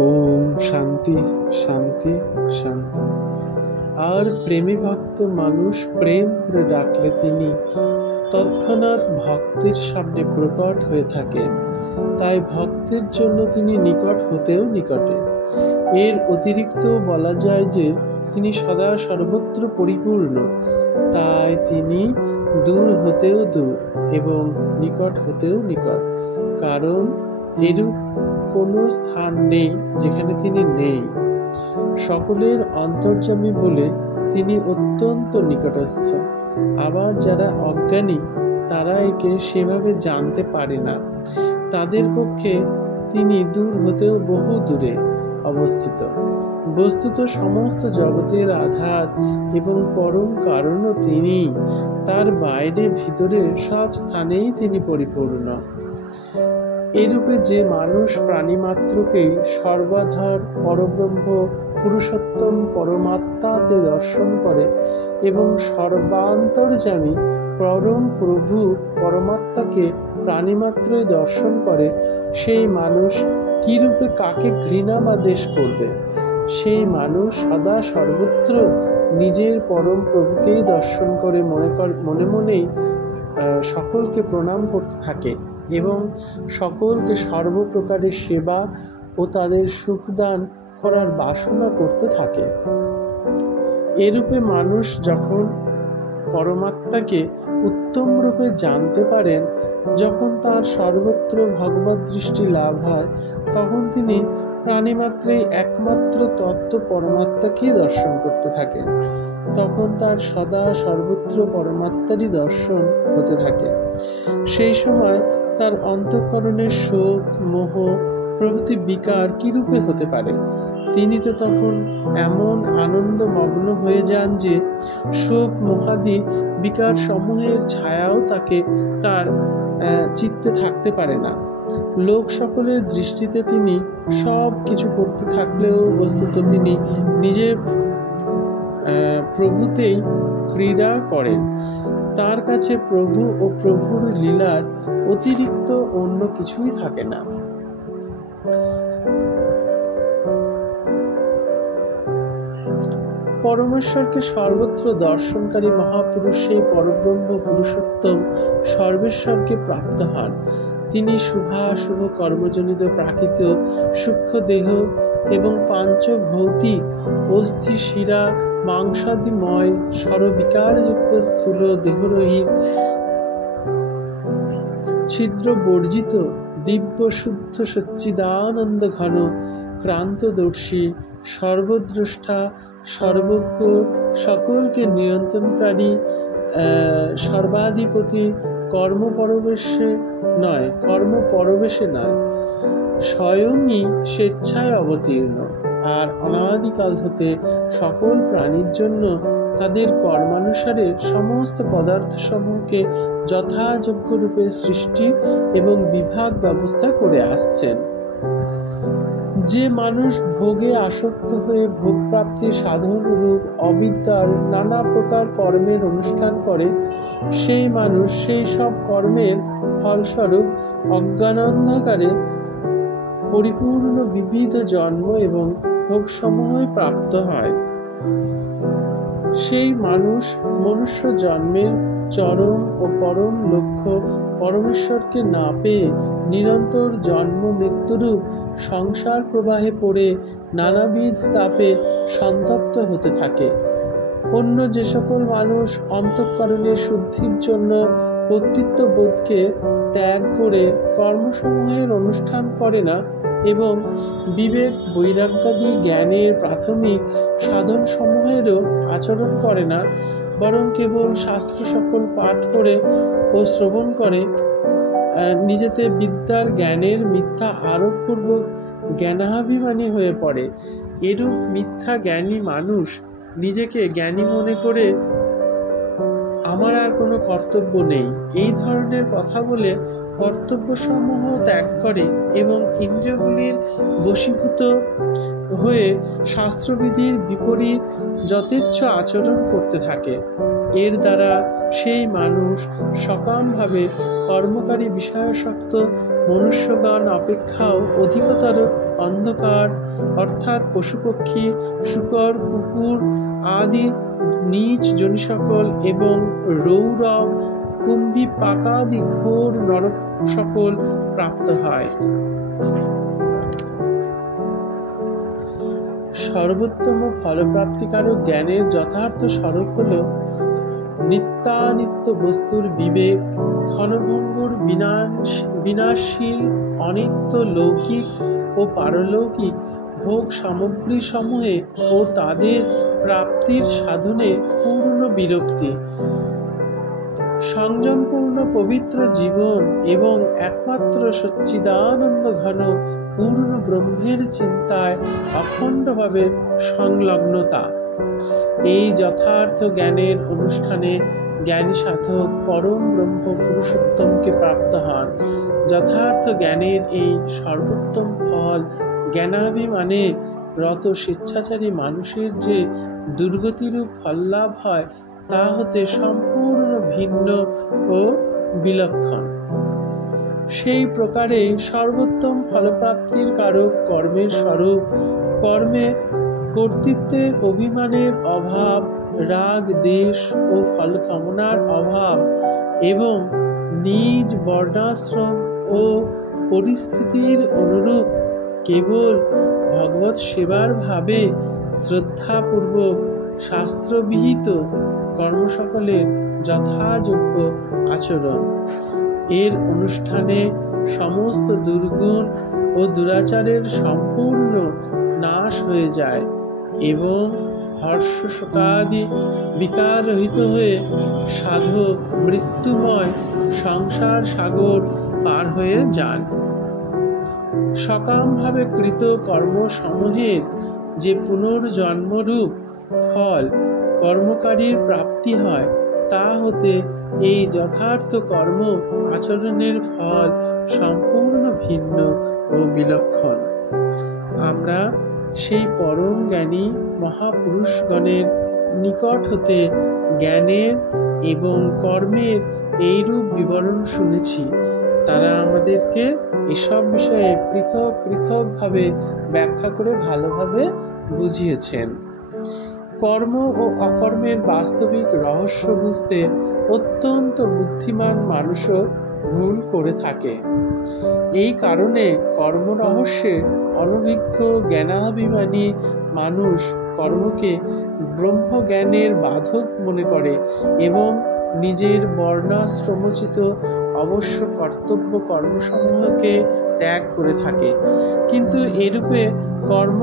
ওম শান্তি শান্তি শান্তি। আর প্রেমী ভক্ত মানুষ প্রেম করে ডাকলে তিনি তৎক্ষণাৎ ভক্তের সামনে প্রকট হয়ে থাকেন। তাই ভক্তের জন্য তিনি নিকট হতেও নিকটে। এর অতিরিক্ত বলা যায় যে তিনি সদা সর্বত্র পরিপূর্ণ। তাই তিনি দূর হতেও দূর এবং নিকট হতেও নিকট, কারণ এরূপ কোনো স্থান নেই যেখানে তিনি নেই। সকলের অন্তর্যামী বলে তিনি অত্যন্ত নিকটস্থ। আবার যারা অজ্ঞানী তারা একে সেভাবে জানতে পারে না, তাদের পক্ষে তিনি দূর হতেও বহু দূরে অবস্থিত। বস্তুত সমস্ত জগতের আধার এবং পরম কারণও তিনি। তার বাইরে ভিতরে সব স্থানেই তিনি পরিপূর্ণ। এরূপে যে মানুষ প্রাণীমাত্রকেই সর্বাধার পরব্রহ্ম পুরুষোত্তম পরমাত্মাতে দর্শন করে এবং সর্বান্তর্যামী পরম প্রভু পরমাত্মাকে প্রাণীমাত্রই দর্শন করে, সেই মানুষ কিরূপে কাকে ঘৃণা বা দ্বেষ করবে? সেই মানুষ সদা সর্বত্র নিজের পরম প্রভুকেই দর্শন করে মনে মনেই সকলকে প্রণাম করতে থাকে এবং সকলকে সর্বপ্রকারের সেবা ও তাদের সুখদান করার বাসনা করতে থাকে। এরূপে মানুষ যখন পরমাত্মাকে উত্তম রূপে জানতে পারেন, যখন তার সর্বত্র ভগবত দৃষ্টি লাভ হয়, তখন তিনি প্রাণীমাত্রেই একমাত্র তত্ত্ব পরমাত্মাকেই দর্শন করতে থাকেন। তখন তার সদা সর্বত্র পরমাত্মারই দর্শন হতে থাকে। সেই সময় তার অন্তঃকরণের শোক মোহ প্রভৃতি বিকার কিরূপে হতে পারে? তিনি তো তখন এমন আনন্দমগ্ন হয়ে যান যে শোক মোহাদি বিকার সমূহের ছায়াও তার চিত্তে থাকতে পারে না। লোক সকলের দৃষ্টিতে তিনি সব কিছু করতে থাকলেও বস্তুত তিনি নিজের প্রভুতেই ক্রীড়া করেন। তার কাছে প্রভু ও প্রভুর লীলার অতিরিক্ত অন্য কিছুই থাকে না। পরমেশ্বরকে সর্বত্র দর্শনকারী মহাপুরুষ সেই পরব্রহ্ম পুরুষোত্তম সর্বেশ্বরকে প্রাপ্ত হন। তিনি শুভাশুভ কর্মজনিত প্রাকৃত সূক্ষ্ম দেহ এবং পাঞ্চ ভৌতিক অস্থি শিরা মাংসাদিময় সর্ববিকারযুক্ত স্থূল দেহরহিত ছিদ্র বর্জিত দিব্য শুদ্ধ সচ্চিদানন্দ ঘন ক্রান্তদর্শী সর্বদ্রষ্টা সর্বজ্ঞ সকলকে নিয়ন্ত্রণকারী সর্বাধিপতি কর্মপরবেশে নয় স্বয়ংই স্বেচ্ছায় অবতীর্ণ, আর অনাদিকাল হতে সকল প্রাণীর জন্য তাদের কর্মানুসারে সমস্ত পদার্থ সমূহকে যথাযোগ্য রূপে সৃষ্টি এবং বিভাগ ব্যবস্থা করে আসছেন। যে মানুষ ভোগে আসক্ত হয়ে ভোগ প্রাপ্তির সাধন রূপ অবিদ্যার নানা প্রকার কর্মের অনুষ্ঠান করে, সেই মানুষ সেই সব কর্মের ফলস্বরূপ অজ্ঞানান্ধকারে পরিপূর্ণ বিবিধ জন্ম এবং ভোগসমূহই প্রাপ্ত হয়। সেই মানুষ মনুষ্য জন্মের চরম ও পরম লক্ষ্য পরমেশ্বরকে না পেয়ে নিরন্তর জন্ম মৃত্যুরূপ সংসার প্রবাহে পড়ে নানাবিধ তাপে সন্তপ্ত হতে থাকে। অন্য যে সকল মানুষ অন্তঃকরণের শুদ্ধির জন্য কর্তৃত্ব বোধকে ত্যাগ করে কর্মসমূহের অনুষ্ঠান করে না এবং বিবেক বৈরাগ্যাদি জ্ঞানের প্রাথমিক সাধন সমূহেরও আচরণ করে না, বরং কেবল শাস্ত্র সকল পাঠ করে ও শ্রবণ করে নিজেতে বিদ্যার জ্ঞানের মিথ্যা আরোপপূর্বক জ্ঞানাভিমানী হয়ে পড়ে, এরূপ মিথ্যা জ্ঞানী মানুষ নিজেকে জ্ঞানী মনে করে আমার আর কোনো কর্তব্য নেই এই ধরনের কথা বলে কর্তব্যসমূহ ত্যাগ করে এবং ইন্দ্রিয়গুলির বশীভূত হয়ে শাস্ত্রবিধির বিপরীত যথেচ্ছ আচরণ করতে থাকে। এর দ্বারা সেই মানুষ সকামভাবে কর্মকারী বিষয়াসক্ত মনুষ্যগণ অপেক্ষাও অধিকতর অন্ধকার, অর্থাৎ পশুপক্ষী, শূকর, কুকুর আদি নীচ জনি সকল এবং রৌরব, কুম্ভী, পাকাদি ঘোর নরক সকল প্রাপ্ত হয়। সর্বোত্তম ফলপ্রাপ্তিকারক জ্ঞানের যথার্থ স্বরূপ হল নিত্যানিত্য বস্তুর বিবেক, ক্ষণভঙ্গুর বিনাশশীল অনিত্য লৌকিক ও পারলৌকিক ভোগ সামগ্রী সমূহে ও তাদের প্রাপ্তির সাধনে পূর্ণ বিরক্তি, সংযমপূর্ণ পবিত্র জীবন এবং একমাত্র সচ্চিদানন্দ ঘন পূর্ণ ব্রহ্মের চিন্তায় অখণ্ডভাবে সংলগ্নতা। এই যথার্থ জ্ঞানের অনুষ্ঠানে জ্ঞানী সাধক পরম ব্রহ্ম পুরুষোত্তমকে প্রাপ্ত হন। যথার্থ জ্ঞানের এই সর্বোত্তম ফল জ্ঞানাভিমানে রত স্বেচ্ছাচারী মানুষের যে দুর্গতিরূপ ফললাভ হয়, তা হতে সম্পূর্ণ ভিন্ন ও বিলক্ষণ। সেই প্রকারে সর্বোত্তম ফলপ্রাপ্তির কারক কর্মের স্বরূপ, কর্মে কর্তৃত্বের অভিমানের অভাব, রাগ দেশ ও ফল কামনার অভাব এবং নিজ বর্ণাশ্রম ও পরিস্থিতির অনুরূপ কেবল ভগবৎ সেবার ভাবে শ্রদ্ধাপূর্বক শাস্ত্রবিহিত কর্মসকলের যথাযোগ্য আচরণ, এর অনুষ্ঠানে সমস্ত দুর্গুণ ও দুরাচারের সম্পূর্ণ নাশ হয়ে যায় এবং হর্ষ শোকাদি বিকার রহিত হয়ে সাধক মৃত্যুময় সংসার সাগর পার হয়ে যান। সকামভাবে কৃত কর্মসমূহের যে পুনর্জন্মরূপ ফল কর্মকারীর প্রাপ্তি হয়, তা হতে এই যথার্থ কর্ম আচরণের ফল সম্পূর্ণ ভিন্ন ও বিলক্ষণ। আমরা সেই পরম জ্ঞানী মহাপুরুষগণের নিকট হতে জ্ঞানের এবং কর্মের এইরূপ বিবরণ শুনেছি। তারা আমাদেরকে এসব বিষয়ে পৃথক পৃথকভাবে ব্যাখ্যা করে ভালোভাবে বুঝিয়েছেন। কর্ম ও অকর্মের বাস্তবিক রহস্য বুঝতে অত্যন্ত বুদ্ধিমান মানুষও ভুল করে থাকে। এই কারণে কর্ম রহস্যে অনভিজ্ঞ জ্ঞানাভিমানী মানুষ কর্মকে ব্রহ্মজ্ঞানের বাধক মনে করে এবং নিজের বর্ণাশ্রমোচিত অবশ্য কর্তব্য কর্মসমূহকে ত্যাগ করে থাকে। কিন্তু এরূপে কর্ম